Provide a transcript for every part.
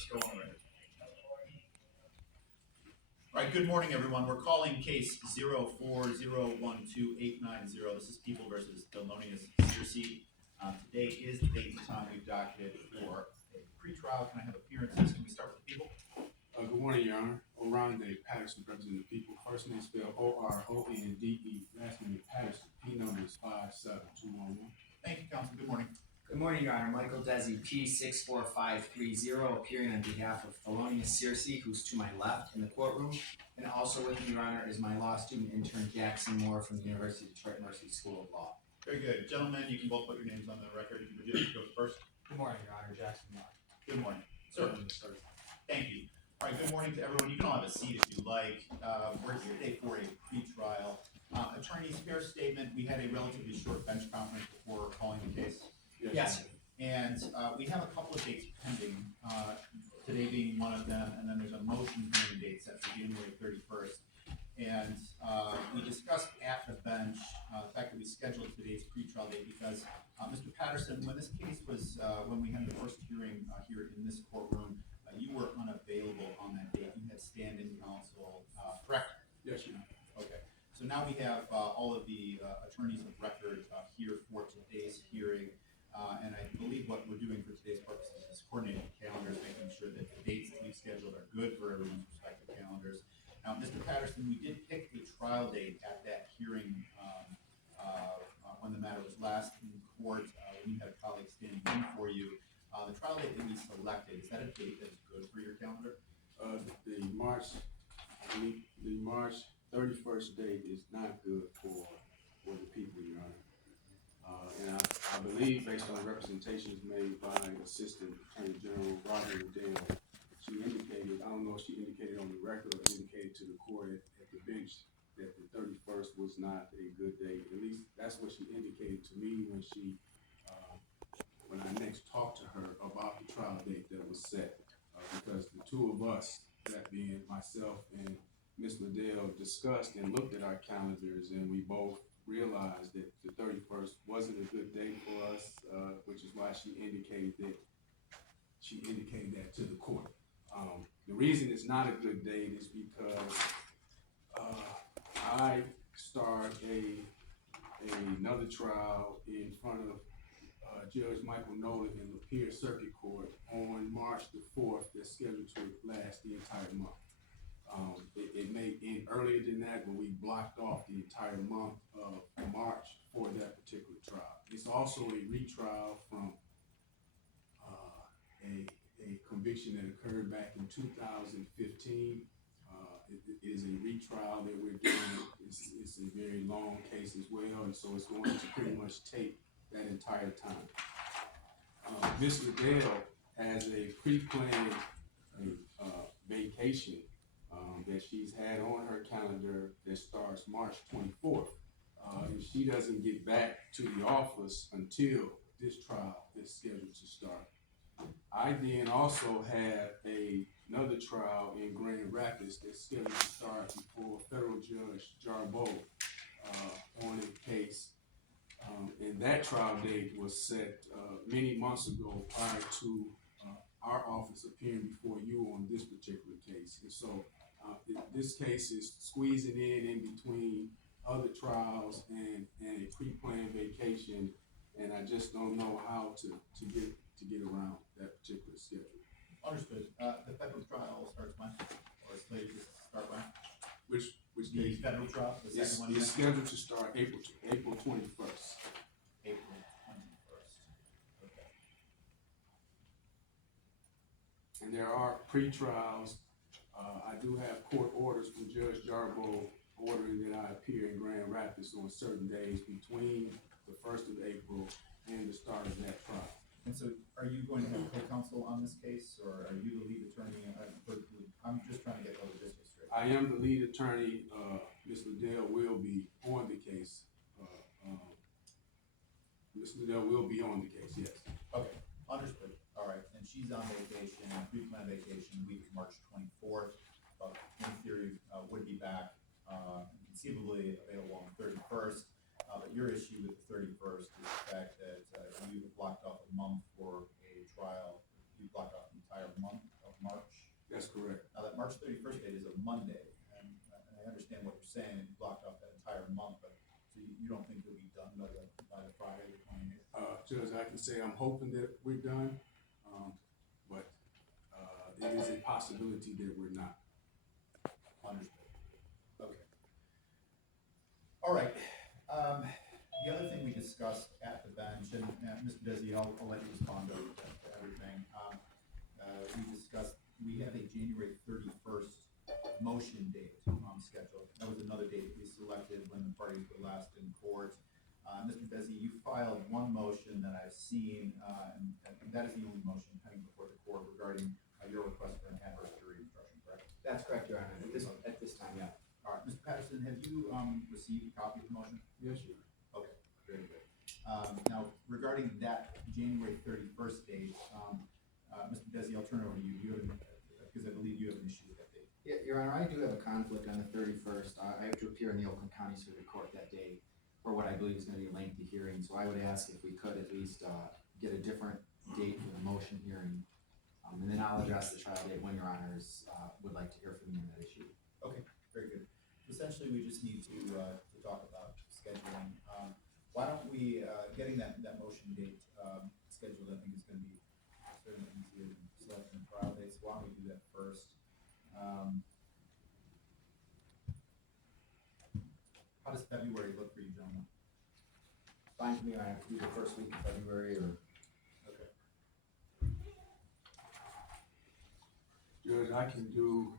Let's go on right. All right, good morning, everyone. We're calling case 04012-890. This is People versus Thelonious Searcy. Today is the date and time we've docketed for a pretrial. Can I have appearances? Can we start with the people? Good morning, Your Honor. Oronde Patterson, representing the people. First name spelled O-R-O-N-D-E. Last name Patterson. P number is 57211. Thank you, counsel. Good morning. Good morning, Your Honor. Michael Desi, P64530, appearing on behalf of Thelonious Searcy, who's to my left in the courtroom. And also with me, Your Honor, is my law student intern, Jackson Moore, from the University of Detroit Mercy School of Law. Very good. Gentlemen, you can both put your names on the record. Would you like to go first? Good morning, Your Honor. Jackson Moore. Good morning. Sir. Thank you. All right, good morning to everyone. You can all have a seat if you like. We're here today for a pretrial. Attorney's fair statement. We had a relatively short bench conference before calling the case. Yes. And we have a couple of dates pending, today being one of them, and then there's a motion hearing date set for January 31st. And we discussed at the bench the fact that we scheduled today's pretrial date because Mr. Patterson, when this case was, when we had the first hearing here in this courtroom, you were unavailable on that date. You had stand-in counsel, correct? Yes, Your Honor. Okay. So now we have all of the attorneys of record here for today's hearing. And I believe what we're doing for today's purposes is coordinating calendars, making sure that the dates that we've scheduled are good for everyone's respective calendars. Now, Mr. Patterson, we did pick a trial date at that hearing when the matter was last in court, when you had a colleague standing in for you. The trial date that we selected, is that a date that is good for your calendar? The March 31st date is not good for the people, Your Honor. And I believe, based on representations made by Assistant Attorney General Robert Dale, she indicated, I don't know if she indicated on the record or indicated to the court at the bench that the 31st was not a good date. At least that's what she indicated to me when I next talked to her about the trial date that was set. Because the two of us, that being myself and Ms. Liddell, discussed and looked at our calendars, and we both realized that the 31st wasn't a good date for us, which is why she indicated that to the court. The reason it's not a good date is because I start another trial in front of Judge Michael Nolan in the Pier Circuit Court on March the 4th. That's scheduled to last the entire month. It may end earlier than that, but we blocked off the entire month of March for that particular trial. It's also a retrial from a conviction that occurred back in 2015. It is a retrial that we're doing. It's a very long case as well, and so it's going to pretty much take that entire time. Ms. Liddell has a pre-planned vacation that she's had on her calendar that starts March 24th. And she doesn't get back to the office until this trial is scheduled to start. I then also have another trial in Grand Rapids that's scheduled to start before Federal Judge Jarboe on a case. And that trial date was set many months ago prior to our office appearing before you on this particular case. And so this case is squeezing in between other trials and a pre-planned vacation, and I just don't know how to get around that particular schedule. Understood. The federal trial starts when? Or is slated to start when? Which The case? federal trial, the second one? It's scheduled to start April 21st. April 21st. Okay. And there are pre-trials. I do have court orders from Judge Jarboe ordering that I appear in Grand Rapids on certain days between the 1st of April and the start of that trial. And so are you going to have co-counsel on this case, or are you the lead attorney? I'm just trying to get the logistics straight. I am the lead attorney. Ms. Liddell will be on the case. Ms. Liddell will be on the case, yes. Okay, understood. All right, and she's on vacation, pre-planned vacation, week of March 24th, but in theory would be back, conceivably available on the 31st. But your issue with the 31st is the fact that you have blocked off a month for a trial. You blocked off the entire month of That's correct. Now, that March 31st date is a Monday, and I understand what you're saying, you blocked off that entire month, but so you don't think you'll be done by the Friday, the 28th? Judge, I can say I'm hoping that we're done, but it is a possibility that we're not. Understood. Okay. All right. The other thing we discussed at the bench, and Mr. Desi, I'll let you respond to everything. We discussed, we have a January 31st motion date scheduled. That was another date we selected when the parties were last in court. Mr. Desi, you filed one motion that I've seen, and that is the only motion pending before the court regarding your request for an adverse jury instruction, correct? That's correct, Your Honor. At this time, yeah. All right, Mr. Patterson, have you received a copy of the motion? Yes, Your Honor. Okay, very good. Now, regarding that January 31st date, Mr. Desi, I'll turn it over to you. Do you have because I believe you have an issue with that date. Yeah, Your Honor, I do have a conflict on the 31st. I have to appear in the Oakland County Circuit Court that day for what I believe is going to be a lengthy hearing. So I would ask if we could at least get a different date for the motion hearing. And then I'll address the trial date when Your Honors would like to hear from me on that issue. Okay, very good. Essentially, we just need to talk about scheduling. Why don't we, getting that motion date scheduled, I think is going to be certainly easier than selecting trial dates. Why don't we do that first? How does February look for you, gentlemen? Fine for me, I have to do the first week of February or. Okay. Judge, I can do,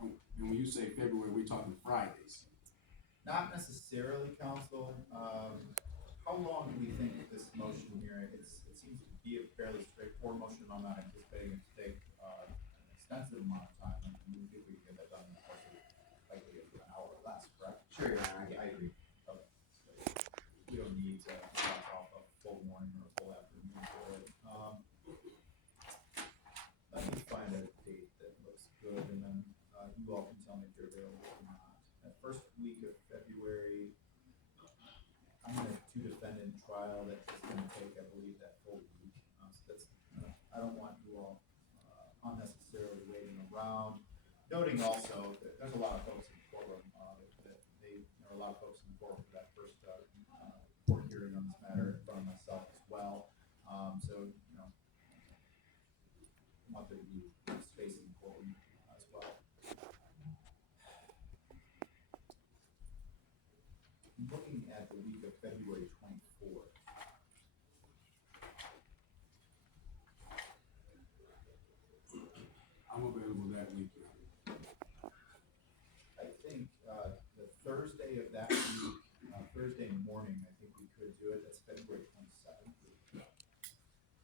and when you say February, we're talking Fridays. Not necessarily, counsel. How long do we think this motion hearing, it seems to be a fairly straightforward motion. I'm not anticipating it to take an extensive amount of time. I mean, we think we can get that done in the course of likely an hour or less, correct? Sure, Your Honor, I agree. Okay. We don't need to block off a full morning or a full afternoon for it. Let me find a date that looks good, and then you all can tell me if you're available or not. That first week of February, I'm in a two-defendant trial that's just gonna take, I believe, that full week. So that's, I don't want you all unnecessarily waiting around. Noting also that there's a lot of folks in the courtroom, there are a lot of folks in the courtroom for that first court hearing on this matter, in front of myself as well. So, you know, I want there to be space in the courtroom as well. Looking at the week of February 24th. I'm available that week. I think the Thursday of that week, Thursday morning, I think we could do it. That's February 27th.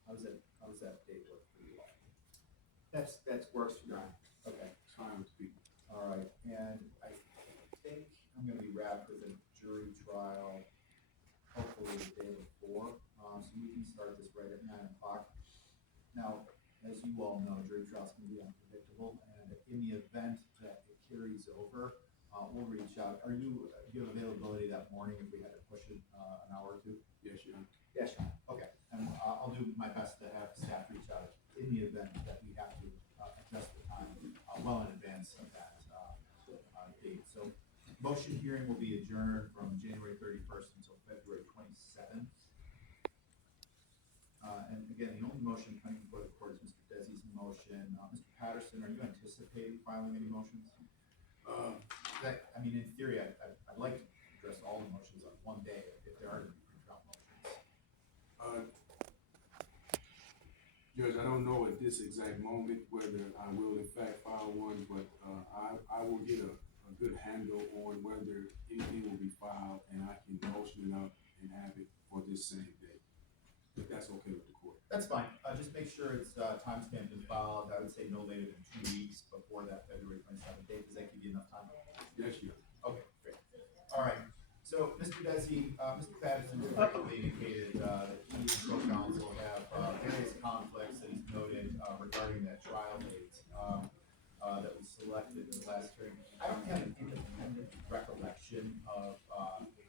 How does that date work for you all? That works, Your Honor. Okay, It's fine with me. all right. And I think I'm gonna be wrapped with a jury trial, hopefully the day before, so we can start this right at 9 o'clock. Now, as you all know, jury trials can be unpredictable, and in the event that it carries over, we'll reach out. Do you have availability that morning if we had to push it an hour or two? Yes, Your Honor. Yes, Your Honor. Okay, and I'll do my best to have staff reach out in the event that we have to adjust the time well in advance of that date. So motion hearing will be adjourned from January 31st until February 27th. And again, the only motion coming before the court is Mr. Desi's motion. Mr. Patterson, are you anticipating filing any motions? I mean, in theory, I'd like to address all the motions on one day if there are to be pre-trial motions. Judge, I don't know at this exact moment whether I will in fact file one, but I will get a good handle on whether anything will be filed, and I can motion it up and have it for this same day. If that's okay with the court. That's fine. Just make sure it's time-stamped and filed. I would say no later than 2 weeks before that February 27th date. Does that give you enough time? Yes, Your Honor. Okay, great. All right. So, Mr. Desi, Mr. Patterson correctly indicated that he and co-counsel have various conflicts that he's noted regarding that trial date that was selected in the last hearing. I don't have an independent recollection of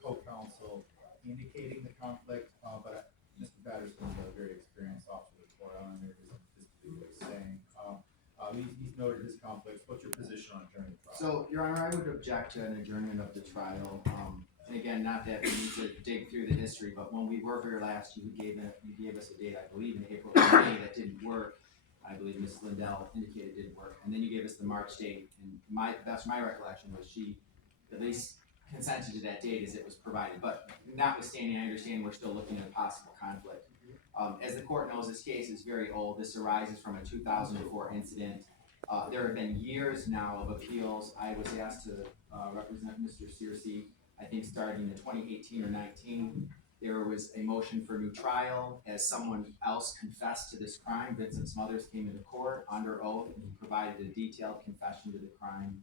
co-counsel indicating the conflict, but Mr. Patterson is a very experienced officer of the court. I don't know if this is the case. So, Your Honor, I would object to an adjournment of the trial. And again, not that we need to dig through the history, but when we were here last, you gave us a date, I believe in April or May, that didn't work. I believe Ms. Lindell indicated didn't work. And then you gave us the March date, and that's my recollection, was she at least consented to that date as it was provided. But notwithstanding, I understand we're still looking at a possible conflict. As the court knows, this case is very old. This arises from a 2004 incident. There have been years now of appeals. I was asked to represent Mr. Searcy, I think starting in 2018 or 19. There was a motion for a new trial as someone else confessed to this crime. Vincent Smothers came into court under oath and he provided a detailed confession to the crime.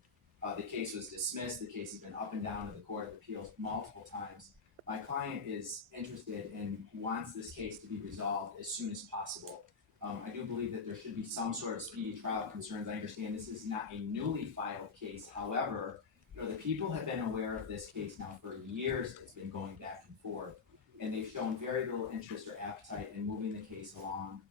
The case was dismissed. The case has been up and down to the Court of Appeals multiple times. My client is interested and wants this case to be resolved as soon as possible. I do believe that there should be some sort of speedy trial concerns. I understand this is not a newly filed case. However, the people have been aware of this case now for years. It's been going back and forth, and they've shown very little interest or appetite in moving the case along.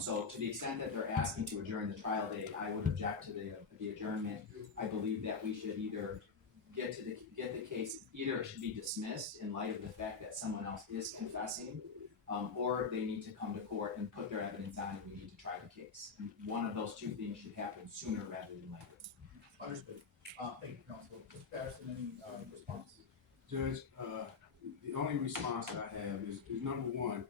So to the extent that they're asking to adjourn the trial date, I would object to the adjournment. I believe that we should either get the case, either it should be dismissed in light of the fact that someone else is confessing, or they need to come to court and put their evidence on and we need to try the case. One of those two things should happen sooner rather than later. Understood. Thank you, counsel. Mr. Patterson, any response? Judge, the only response that I have is number one,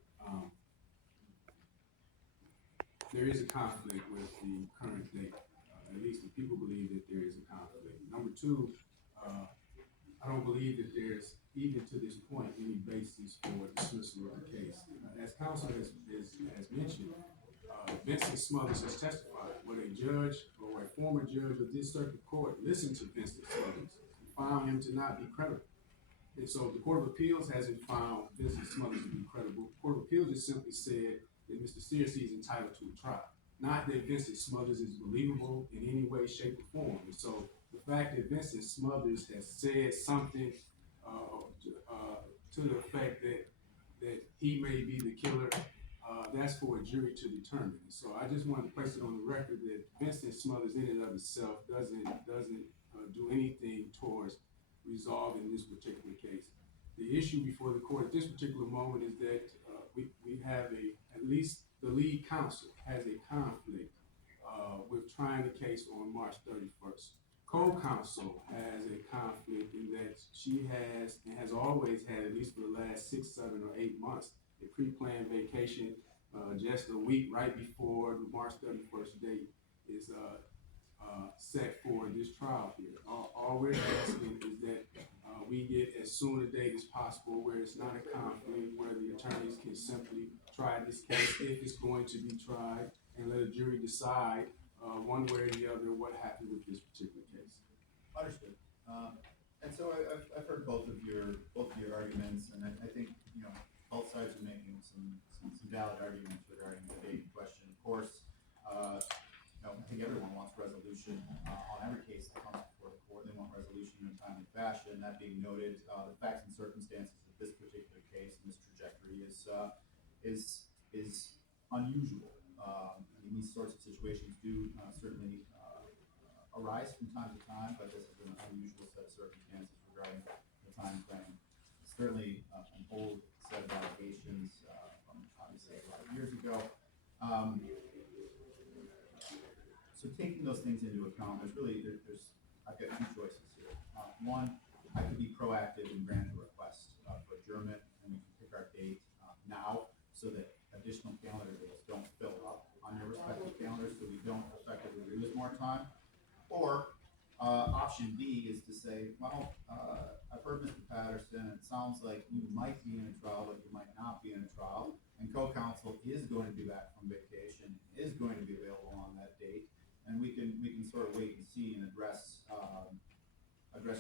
there is a conflict with the current date. At least the people believe that there is a conflict. Number two, I don't believe that there's, even to this point, any basis for dismissal of the case. As counsel has mentioned, Vincent Smothers has testified. When a judge or a former judge of this circuit court listened to Vincent Smothers and found him to not be credible. And so the Court of Appeals hasn't found Vincent Smothers to be credible. The Court of Appeals just simply said that Mr. Searcy is entitled to a trial. Not that Vincent Smothers is believable in any way, shape, or form. And so the fact that Vincent Smothers has said something to the effect that he may be the killer, that's for a jury to determine. So I just wanted to place it on the record that Vincent Smothers in and of itself doesn't do anything towards resolving this particular case. The issue before the court at this particular moment is that we have at least the lead counsel has a conflict with trying the case on March 31st. Co-counsel has a conflict in that she has and has always had, at least for the last 6, 7, or 8 months, a pre-planned vacation just a week right before the March 31st date is set for this trial here. All we're asking is that we get as soon a date as possible where it's not a conflict, where the attorneys can simply try this case if it's going to be tried and let a jury decide one way or the other what happened with this particular case. Understood. And so I've heard both of your arguments, and I think both sides are making some valid arguments regarding the date in question. Of course, I think everyone wants resolution on every case that comes before the court. They want resolution in a timely fashion. That being noted, the facts and circumstances of this particular case and this trajectory is unusual. I mean, these sorts of situations do certainly arise from time to time, but this is an unusual set of circumstances regarding the time frame. Certainly an old set of allegations from obviously a lot of years ago. So taking those things into account, I've got two choices here. One, I could be proactive and grant a request for adjournment, and we can pick our date now so that additional calendar dates don't fill up on your respective calendars, so we don't effectively lose more time. Or option B is to say, well, I've heard Mr. Patterson, it sounds like you might be in a trial, but you might not be in a trial, and co-counsel is going to be back from vacation, is going to be available on that date, and we can sort of wait and see and address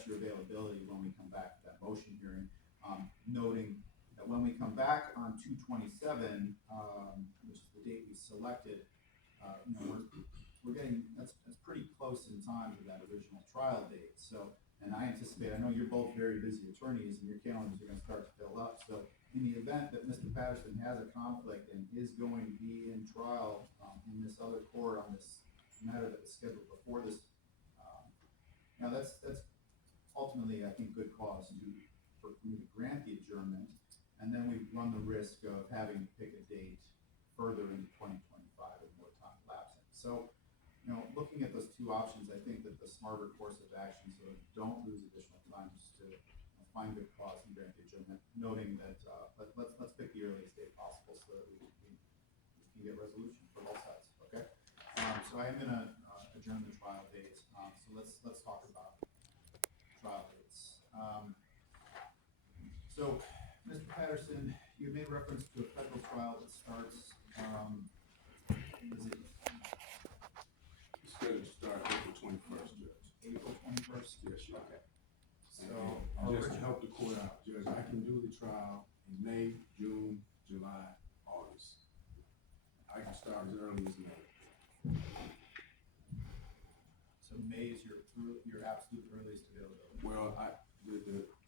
your availability when we come back to that motion hearing, noting that when we come back on 2/27, which is the date we selected, we're getting that's pretty close in time to that original trial date. So, and I know you're both very busy attorneys and your calendars are going to start to fill up. So in the event that Mr. Patterson has a conflict and is going to be in trial in this other court on this matter that was scheduled before this Now, that's ultimately, I think, good cause for me to grant the adjournment, and then we run the risk of having to pick a date further into 2025 with more time lapsing. So, looking at those two options, I think that the smarter course of action, so that we don't lose additional time, is to find good cause and grant the adjournment, noting that, let's pick the earliest date possible so that we can get resolution for both sides, okay? So I am gonna adjourn the trial date, so let's talk about trial dates. So, Mr. Patterson, you made reference to a federal trial that starts, is it It's scheduled to start April 21st, Judge. April 21st? Yes, sir. Okay. And So, just to help the court out, Judge, I can do the trial in May, June, July, August. I can start as early as May. so May is your absolute earliest availability. Well,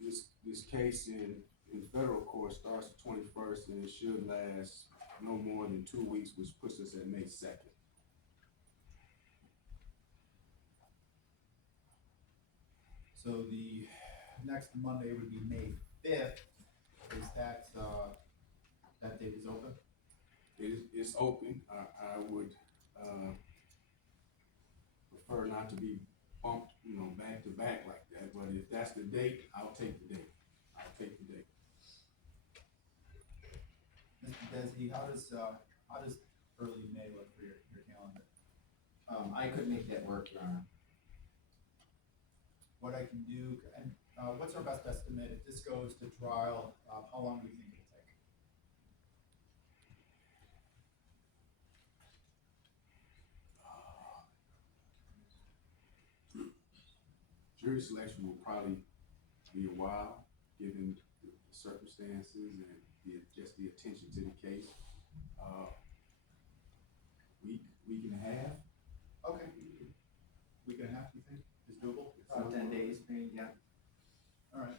this case in federal court starts the 21st, and it should last no more than 2 weeks, which puts us at May 2nd. So the next Monday would be May 5th. Is that, that date is open? It's open. I would prefer not to be bumped, back to back like that, but if that's the date, I'll take the date. I'll take the date. Mr. Desi, how does early May look for your calendar? I could make that work, Your Honor. What I can do, and, what's our best estimate if this goes to trial, how long do you think it'll take? Jury selection will probably be a while, given the circumstances and just the attention to the case. Week and a half. Okay. Week and a half, you think, is doable? About 10 days, maybe, yeah. All right.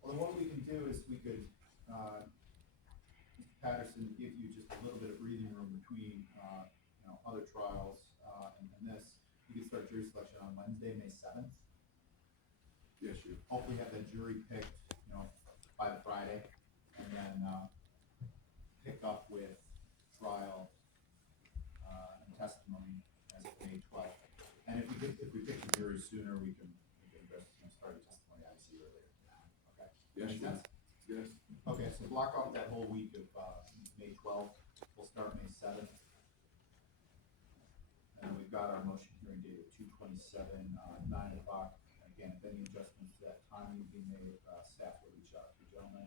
Well, then what we can do is we could, Mr. Patterson, give you just a little bit of breathing room between, other trials, and this. You could start jury selection on Wednesday, May 7th. Yes, sir. Hopefully have that jury picked, by the Friday, and then, pick up with trial, and testimony as of May 12th. And if we pick the jury sooner, we can just, start the testimony obviously earlier. Okay? Yes, Make sir. sense? Yes. Okay, so block off that whole week of, May 12th. We'll start May 7th. And then we've got our motion hearing date of 2/27, 9 o'clock. Again, if any adjustments to that time need to be made, staff will reach out to the gentleman.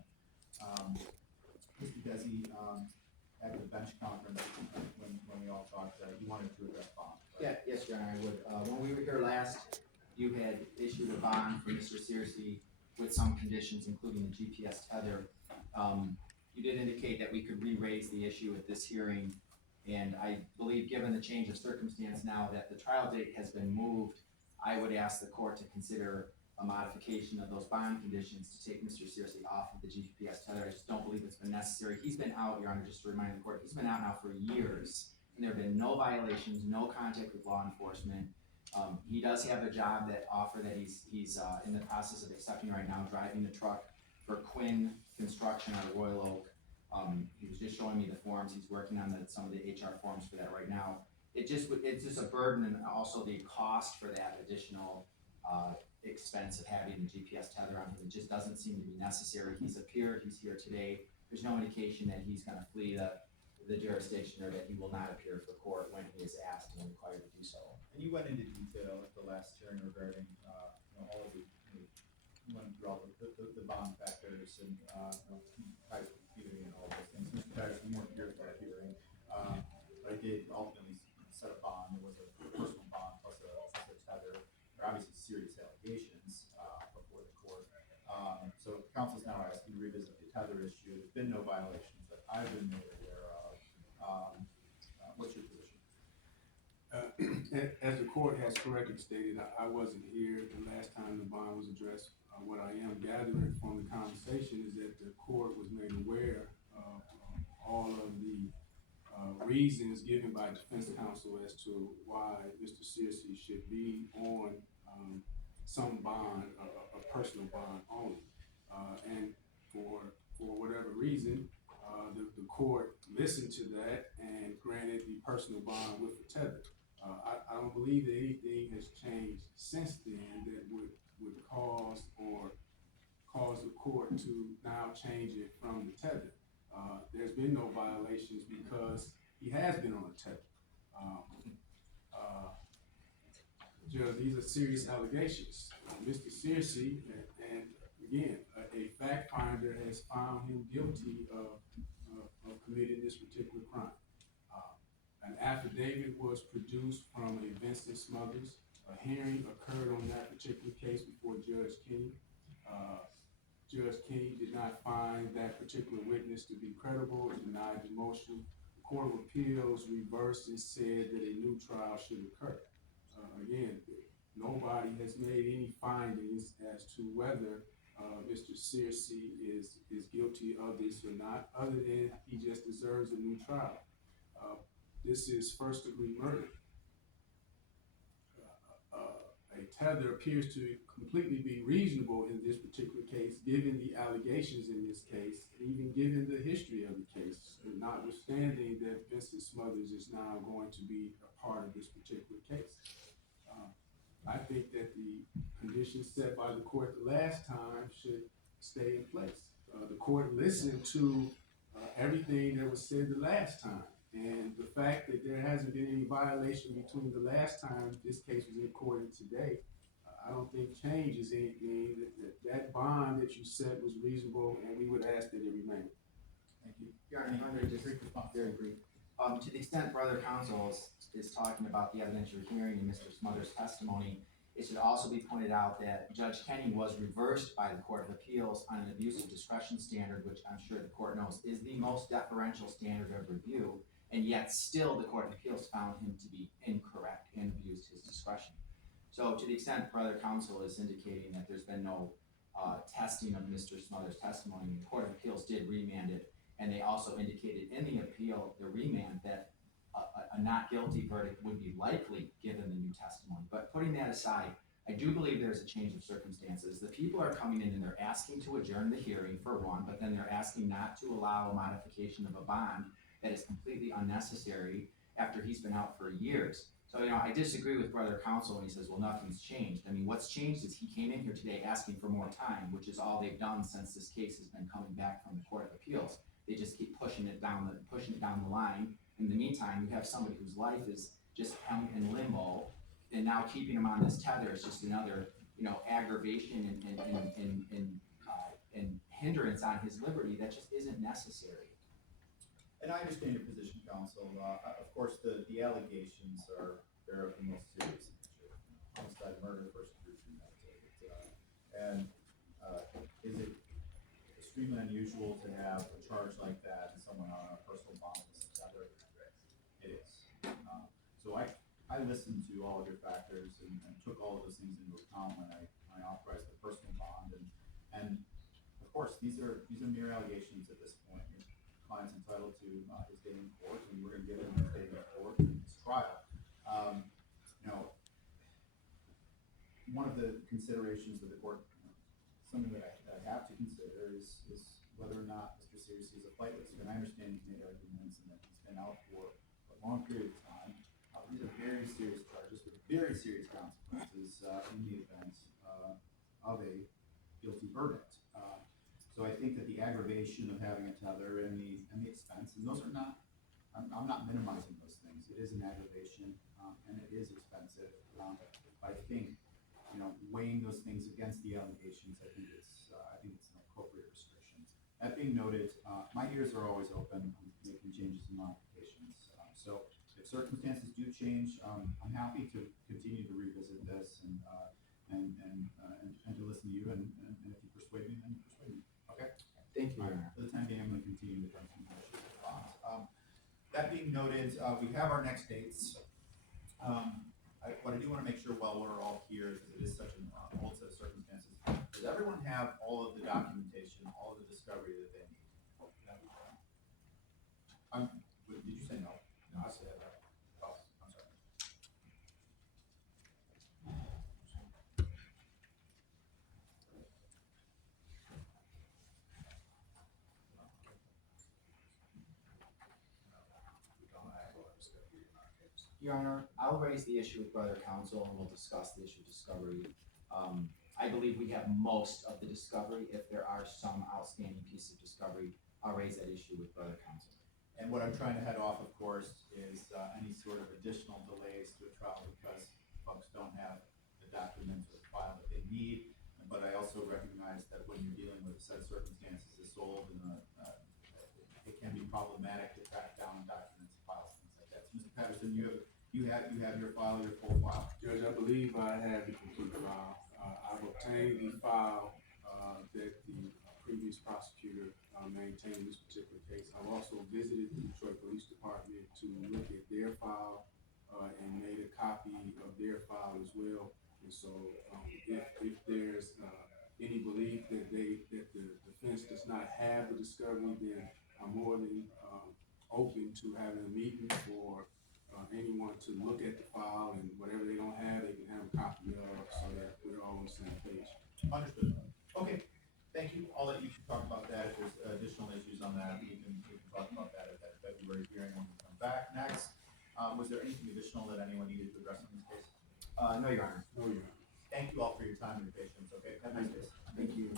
Mr. Desi, at the bench conference, when we all talked, you wanted to address bond, right? Yeah, yes, Your Honor, I would. When we were here last, you had issued a bond for Mr. Searcy with some conditions, including the GPS tether. You did indicate that we could re-raise the issue at this hearing, and I believe, given the change of circumstance now that the trial date has been moved, I would ask the court to consider a modification of those bond conditions to take Mr. Searcy off of the GPS tether. I just don't believe it's been necessary. He's been out, Your Honor, just to remind the court, he's been out now for years, and there have been no violations, no contact with law enforcement. He does have a job offer that he's in the process of accepting right now, driving the truck for Quinn Construction out of Royal Oak. He was just showing me the forms. He's working on some of the HR forms for that right now. It's just a burden, and also the cost for that additional expense of having the GPS tether on him. It just doesn't seem to be necessary. He's appeared, he's here today. There's no indication that he's gonna flee the jurisdiction, or that he will not appear for court when he is asked and required to do so. And you went into detail at the last hearing regarding, all of you went through all the bond factors and, type of computing and all those things. Mr. Patterson, you weren't here for that hearing, but I did ultimately set a bond. There was a personal bond plus a tether. There are obviously serious allegations, before the court. So council's now asking to revisit the tether issue. There's been no violations that I've been made aware of. What's your position? As the court has correctly stated, I wasn't here the last time the bond was addressed. What I am gathering from the conversation is that the court was made aware of all of the reasons given by defense counsel as to why Mr. Searcy should be on some bond, a personal bond only. And for whatever reason, the court listened to that and granted the personal bond with the tether. I don't believe that anything has changed since then that would cause the court to now change it from the tether. There's been no violations because he has been on a tether. Judge, these are serious allegations. Mr. Searcy, and again, a fact finder has found him guilty of committing this particular crime. An affidavit was produced from a Vincent Smothers. A hearing occurred on that particular case before Judge Kenny. Judge Kenny did not find that particular witness to be credible and denied the motion. The Court of Appeals reversed and said that a new trial should occur. Again, nobody has made any findings as to whether Mr. Searcy is guilty of this or not, other than he just deserves a new trial. This is first-degree murder. A tether appears to completely be reasonable in this particular case, given the allegations in this case, even given the history of the case, notwithstanding that Vincent Smothers is now going to be a part of this particular case. I think that the conditions set by the court the last time should stay in place. The court listened to everything that was said the last time. And the fact that there hasn't been any violation between the last time this case was in court and today, I don't think changes anything. That bond that you set was reasonable, and we would ask that it remain. Thank you. Your Honor, I'm just very brief. To the extent Brother Counsel is talking about the evidence you're hearing in Mr. Smothers' testimony, it should also be pointed out that Judge Kenny was reversed by the Court of Appeals on an abuse of discretion standard, which I'm sure the court knows is the most deferential standard of review. And yet still the Court of Appeals found him to be incorrect and abused his discretion. So to the extent Brother Counsel is indicating that there's been no testing of Mr. Smothers' testimony, the Court of Appeals did remand it, and they also indicated in the appeal, the remand, that a not guilty verdict would be likely given the new testimony. But putting that aside, I do believe there's a change of circumstances. The people are coming in and they're asking to adjourn the hearing for one, but then they're asking not to allow a modification of a bond that is completely unnecessary after he's been out for years. So, I disagree with Brother Counsel when he says, well, nothing's changed. I mean, what's changed is he came in here today asking for more time, which is all they've done since this case has been coming back from the Court of Appeals. They just keep pushing it down the line. In the meantime, you have somebody whose life is just hung in limbo, and now keeping him on this tether is just another, aggravation and hindrance on his liberty that just isn't necessary. And I understand your position, counsel. Of course, the allegations are of the most serious nature. Homicide, murder, persecution, that's it. Is it extremely unusual to have a charge like that and someone on a personal bond with a tether? It is. So I listened to all of your factors and took all of those things into account when I authorized the personal bond. And of course, these are mere allegations at this point. Client's entitled to his day in court, and we're going to give him his day in court in his trial. One of the considerations of the court, something that I have to consider is whether or not Mr. Searcy is a flight risk. And I understand he's made arguments and that he's been out for a long period of time. These are very serious charges with very serious consequences in the event of a guilty verdict. So I think that the aggravation of having a tether and the expense, and those are not, I'm not minimizing those things. It is an aggravation and it is expensive. I think, weighing those things against the allegations, I think it's an appropriate restriction. That being noted, my ears are always open on making changes and modifications. So if circumstances do change, I'm happy to continue to revisit this and to listen to you. And if you persuade me, then you persuade me. Okay. Thank you. All right. For the time being, I'm going to continue with our response. That being noted, we have our next dates. What I do want to make sure while we're all here, because it is such an old set of circumstances, does everyone have all of the documentation, all of the discovery that they need? Did you say no? No, I said that. Oh, I'm sorry. Your Honor, I'll raise the issue with brother counsel and we'll discuss the issue of discovery. I believe we have most of the discovery. If there are some outstanding pieces of discovery, I'll raise that issue with brother counsel. And what I'm trying to head off, of course, is any sort of additional delays to a trial because folks don't have the documents or the file that they need. But I also recognize that when you're dealing with a set of circumstances as sold, and it can be problematic to track down documents, files, things like that. So, Mr. Patterson, you have your file, your full file. Judge, I believe I have the complete file. I've obtained the file that the previous prosecutor maintained in this particular case. I've also visited the Detroit Police Department to look at their file and made a copy of their file as well. And so, if there's any belief that the defense does not have the discovery, then I'm more than open to having a meeting for anyone to look at the file, and whatever they don't have, they can have a copy of, so that we're all on the same page. Understood. Okay, thank you. I'll let you talk about that. If there's additional issues on that, we can talk about that at that February hearing when we come back next. Was there anything additional that anyone needed to address in this case? No, Your Honor. No, Your Honor. Thank you all for your time and your patience, okay? Have a nice day. Thank you.